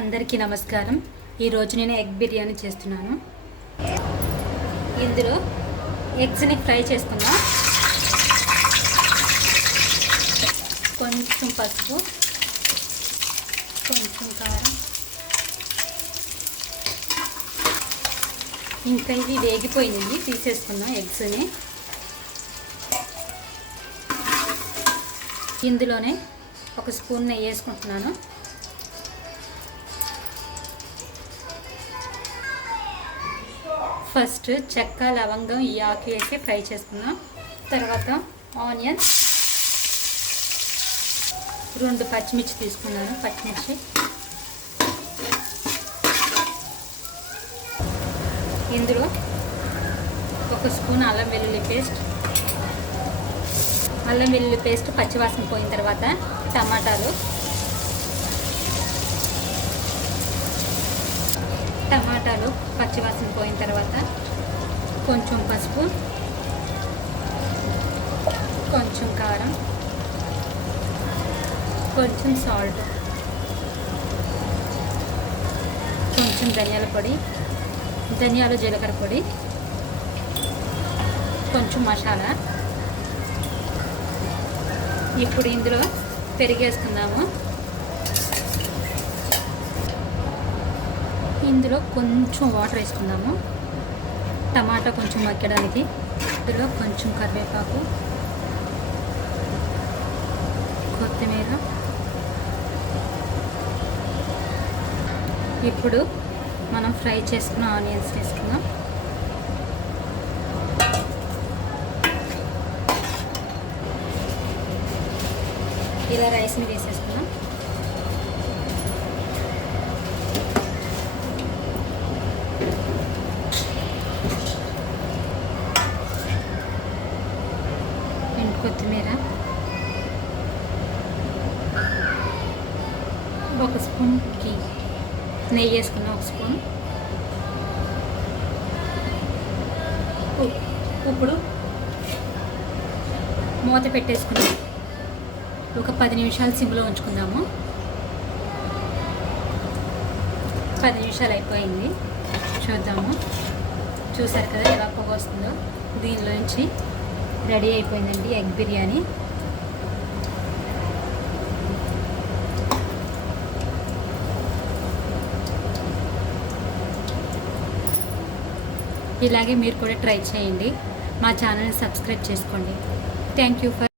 అందరికీ నమస్కారం. ఈరోజు నేను ఎగ్ బిర్యానీ చేస్తున్నాను. ఇందులో ఎగ్స్ని ఫ్రై చేసుకుందాం. కొంచెం పసుపు, కొంచెం కారం, ఇంకా ఇది వేగిపోయింది, తీసేసుకుందాం ఎగ్స్ని. ఇందులోనే ఒక స్పూన్ నెయ్యి వేసుకుంటున్నాను. ఫస్ట్ చెక్క, లవంగం, ఈ ఆకు వేసి ఫ్రై చేసుకుందాం. తర్వాత ఆనియన్స్, 2 పచ్చిమిర్చి తీసుకున్నాను. పచ్చిమిర్చి, ఇందులో 1 స్పూన్ అల్లం వెల్లుల్లి పేస్ట్. అల్లం వెల్లుల్లి పేస్ట్ పచ్చివాసన పోయిన తర్వాత టమాటాలు పచ్చివాసన పోయిన తర్వాత కొంచెం పసుపు, కొంచెం కారం, కొంచెం సాల్ట్, కొంచెం ధనియాల పొడి, ధనియాలు జీలకర్ర పొడి, కొంచెం మసాలా. ఇప్పుడు ఇందులో పెరిగేసుకుందాము. ఇందులో కొంచెం వాటర్ వేసుకుందాము, టమాటా కొంచెం మగ్గడానికి. ఇందులో కొంచెం కరివేపాకు, కొత్తిమీర. ఇప్పుడు మనం ఫ్రై చేసుకున్న ఆనియన్స్ వేసుకుందాం. ఇలా రైస్ని వేసేసుకుందాం. కొత్తిమీర, 1 స్పూన్ ఘీ, నెయ్యి వేసుకున్న 1 స్పూన్. ఇప్పుడు మూత పెట్టేసుకుని ఒక 10 నిమిషాలు సిమ్లో ఉంచుకుందాము. 10 నిమిషాలు అయిపోయింది, చూద్దాము. చూసారు కదా ఎలా పొగ వస్తుందో. దీనిలోంచి రెడీ అయిపోయిందండి ఎగ్ బిర్యానీ. ఇలాగే మీరు కూడా ట్రై చేయండి. మా ఛానల్ని సబ్స్క్రైబ్ చేసుకోండి. Thank you for